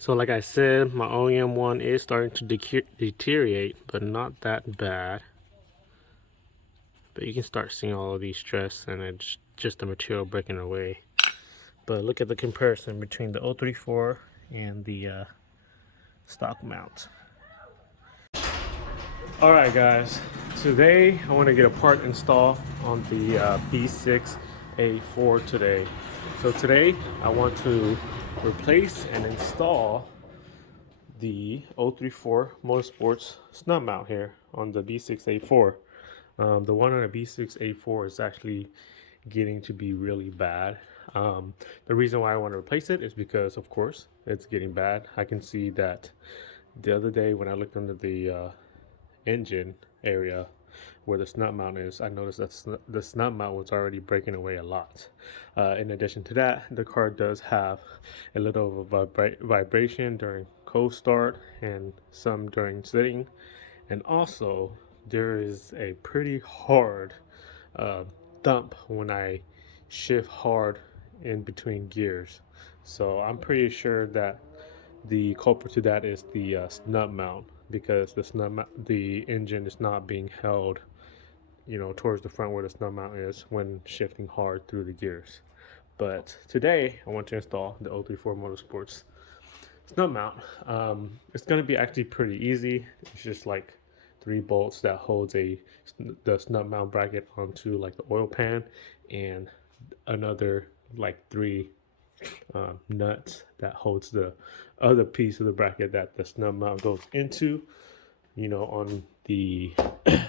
So like I said, my OEM one is starting to deteriorate, but not that bad. But you can start seeing all of these stress, and it's just the material breaking away. But look at the comparison between the 034 and the stock mount. Alright guys, today I want to get a part installed on the B6 A4 today. So today I want to replace and install the 034 Motorsports snub mount here on the B6 A4. The one on the B6 A4 is actually getting to be really bad. The reason why I want to replace it is because, of course, it's getting bad. I can see that the other day when I looked under the engine area where the snub mount is, I noticed that the snub mount was already breaking away a lot. In addition to that, the car does have a little of a vibration during cold start and some during sitting, and also there is a pretty hard thump when I shift hard in between gears. So I'm pretty sure that the culprit to that is the snub mount, because the engine is not being held, towards the front where the snub mount is when shifting hard through the gears. But today I want to install the 034 Motorsports snub mount. It's going to be actually pretty easy. It's just like 3 bolts that holds the snub mount bracket onto like the oil pan, and another like 3 nuts that holds the other piece of the bracket that the snub mount goes into, on the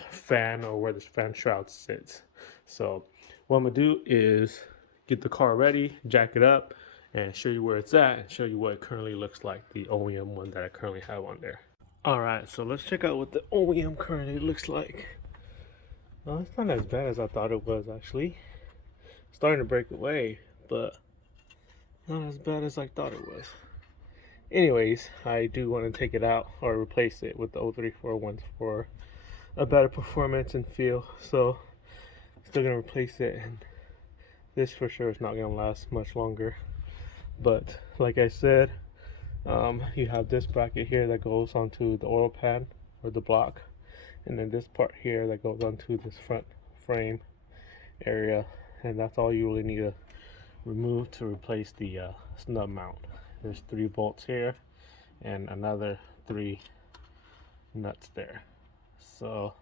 fan, or where the fan shroud sits. So what I'm gonna do is get the car ready, jack it up, and show you where it's at, and show you what it currently looks like, the OEM one that I currently have on there. Alright, so let's check out what the OEM currently looks like. Well, it's not as bad as I thought it was, actually. It's starting to break away, but not as bad as I thought it was. Anyways, I do want to take it out or replace it with the 034 one for a better performance and feel. So still gonna replace it, and this for sure is not gonna last much longer. But like I said, you have this bracket here that goes onto the oil pan or the block, and then this part here that goes onto this front frame area, and that's all you really need to remove to replace the snub mount. There's 3 bolts here and another 3 nuts there. So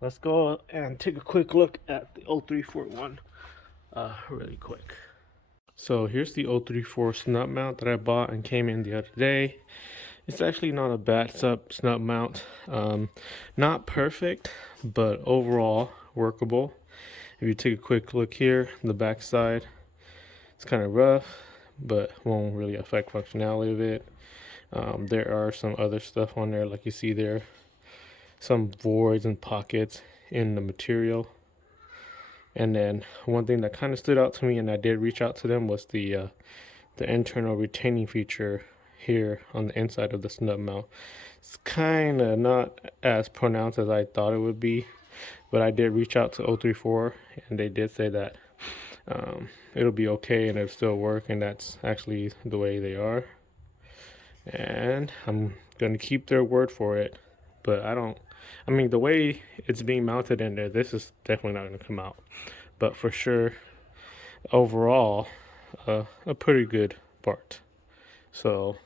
let's go and take a quick look at the 034 one really quick. So here's the 034 snub mount that I bought and came in the other day. It's actually not a bad snub mount. Not perfect, but overall workable. If you take a quick look here, the back side, it's kind of rough, but won't really affect functionality of it. There are some other stuff on there, like you see there, some voids and pockets in the material. And then one thing that kind of stood out to me, and I did reach out to them, was the internal retaining feature here on the inside of the snub mount. It's kind of not as pronounced as I thought it would be, but I did reach out to 034, and they did say that it'll be okay and it'll still work, and that's actually the way they are, and I'm gonna keep their word for it. But I mean, the way it's being mounted in there, this is definitely not gonna come out, but for sure overall a pretty good part. So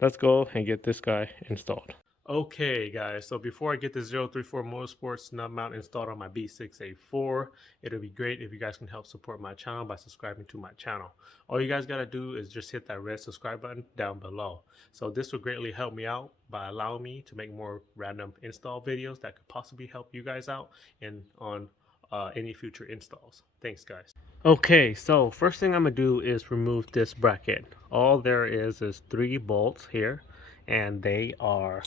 let's go and get this guy installed. Okay guys, so before I get the 034 Motorsports snub mount installed on my B6A4, it'll be great if you guys can help support my channel by subscribing to my channel. All you guys gotta do is just hit that red subscribe button down below. So this will greatly help me out by allowing me to make more random install videos that could possibly help you guys out and on any future installs. Thanks guys. Okay, so first thing I'm gonna do is remove this bracket. All there is 3 bolts here, and they are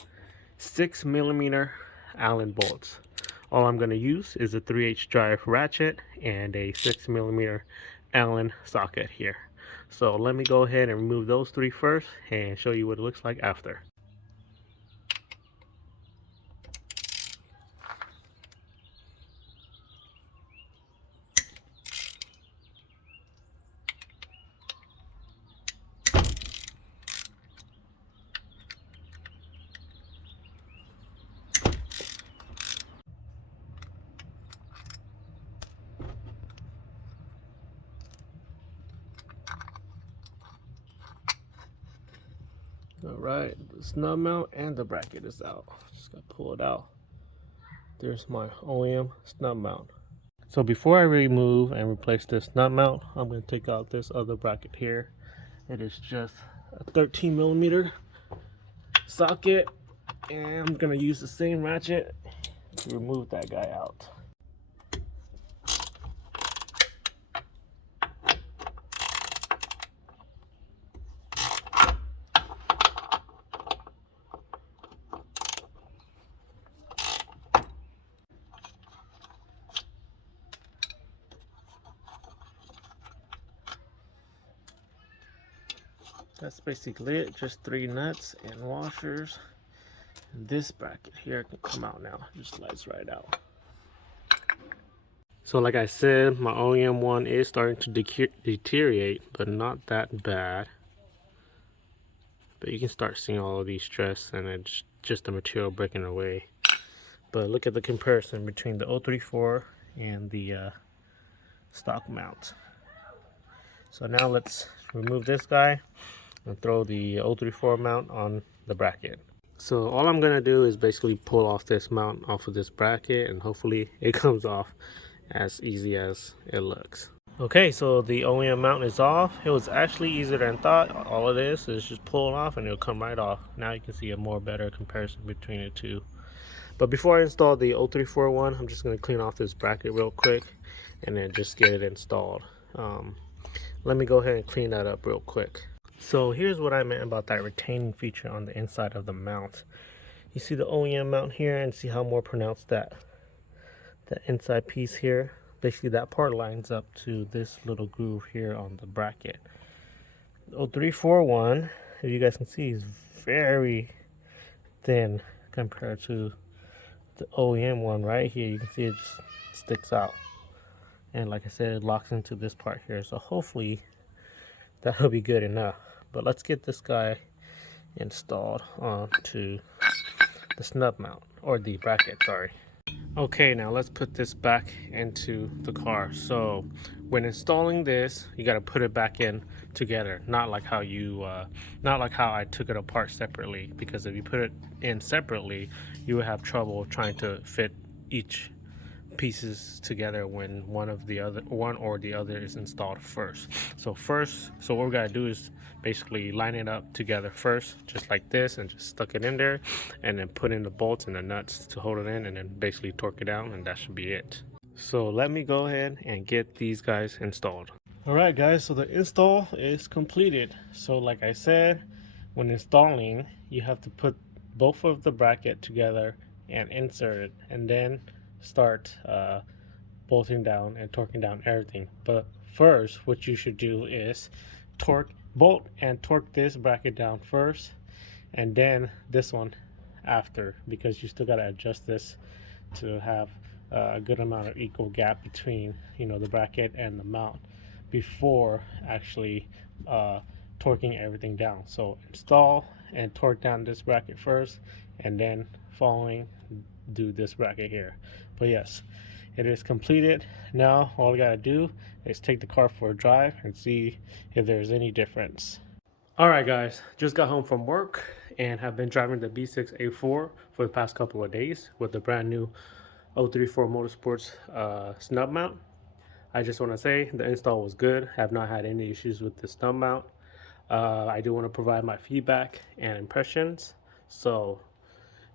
6mm Allen bolts. All I'm going to use is a 3/8 drive ratchet and a 6mm Allen socket here. So let me go ahead and remove those 3 first and show you what it looks like after. All right, the snub mount and the bracket is out. Just gotta pull it out. There's my OEM snub mount. So before I remove and replace this snub mount, I'm gonna take out this other bracket here. It is just a 13mm socket, and I'm gonna use the same ratchet to remove that guy out. That's basically it, just 3 nuts and washers. And this bracket here can come out now, just slides right out. So like I said, my OEM one is starting to deteriorate, but not that bad. But you can start seeing all of these stress, and it's just the material breaking away. But look at the comparison between the 034 and the stock mount. So now let's remove this guy and throw the 034 mount on the bracket. So all I'm gonna do is basically pull off this mount off of this bracket, and hopefully it comes off as easy as it looks. Okay, so the OEM mount is off. It was actually easier than I thought. All it is just pull it off and it'll come right off. Now you can see a more better comparison between the two. But before I install the 034 one, I'm just gonna clean off this bracket real quick and then just get it installed. Let me go ahead and clean that up real quick. So here's what I meant about that retaining feature on the inside of the mount. You see the OEM mount here, and see how more pronounced that inside piece here. Basically that part lines up to this little groove here on the bracket. The 034 one, as you guys can see, is very thin compared to the OEM one right here. You can see it just sticks out, and like I said, it locks into this part here. So hopefully that'll be good enough. But let's get this guy installed onto the snub mount, or the bracket, sorry. Okay, now let's put this back into the car. So when installing this, you got to put it back in together, not like how I took it apart separately, because if you put it in separately, you would have trouble trying to fit each pieces together when one or the other is installed first. So what we gotta do is basically line it up together first, just like this, and just stuck it in there, and then put in the bolts and the nuts to hold it in, and then basically torque it down, and that should be it. So let me go ahead and get these guys installed. All right guys, so the install is completed. So like I said, when installing, you have to put both of the bracket together and insert it, and then start bolting down and torquing down everything. But first, what you should do is bolt and torque this bracket down first, and then this one after, because you still got to adjust this to have a good amount of equal gap between the bracket and the mount before actually torquing everything down. So install and torque down this bracket first, and then following do this bracket here. But yes, it is completed. Now all I gotta do is take the car for a drive and see if there's any difference. Alright guys, just got home from work and have been driving the B6 A4 for the past couple of days with the brand new 034 Motorsports snub mount. I just want to say the install was good. Have not had any issues with the snub mount. I do want to provide my feedback and impressions. So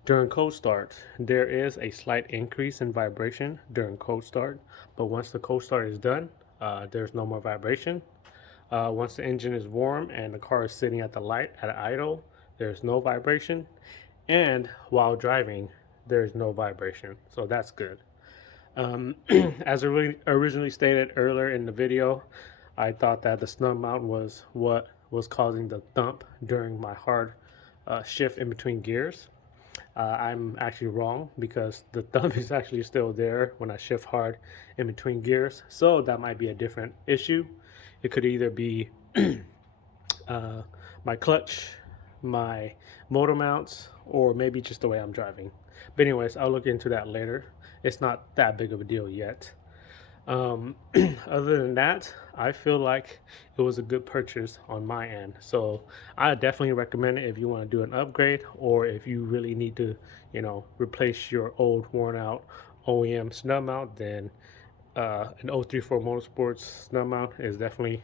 during cold start, there is a slight increase in vibration during cold start, but once the cold start is done, there's no more vibration. Once the engine is warm and the car is sitting at the light at idle, there's no vibration, and while driving, there's no vibration, so that's good. As originally stated earlier in the video, I thought that the snub mount was what was causing the thump during my hard shift in between gears. I'm actually wrong, because the thumb is actually still there when I shift hard in between gears. So that might be a different issue. It could either be my clutch, my motor mounts, or maybe just the way I'm driving. But anyways, I'll look into that later. It's not that big of a deal yet. Um, other than that, I feel like it was a good purchase on my end. So I definitely recommend it if you want to do an upgrade, or if you really need to, replace your old worn out OEM snub mount, then an 034 Motorsports snub mount is definitely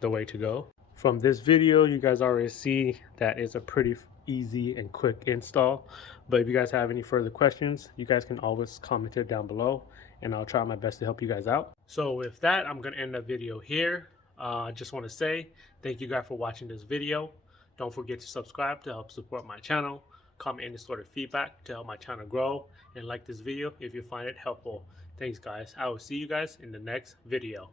the way to go. From this video, you guys already see that it's a pretty easy and quick install. But if you guys have any further questions, you guys can always comment it down below, and I'll try my best to help you guys out. So with that, I'm going to end the video here. I just want to say thank you guys for watching this video. Don't forget to subscribe to help support my channel. Comment any sort of feedback to help my channel grow, and like this video if you find it helpful. Thanks guys. I will see you guys in the next video.